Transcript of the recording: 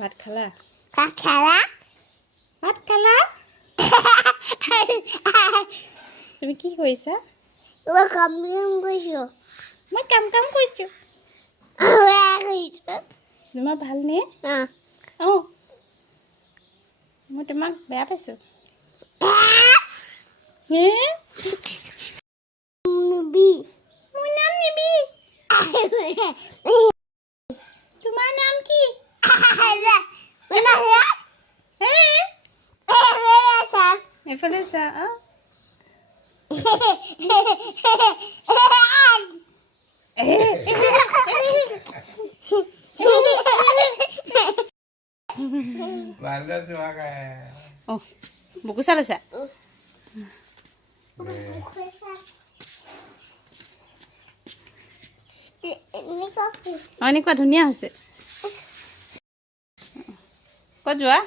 ভাত খালা ভাত খালা ভাত খালা তুমি কি কৰিছা মই কাম কৰিছো মই কাম কৰিছো তোমাৰ ভালনে অঁ মই তোমাক বেয়া পাইছোঁ মোৰ নাম নিবি তোমাৰ নাম কি এইফালে যা বুকুচা লৈছা এনেকুৱা ধুনীয়া হৈছে ক'ত যোৱা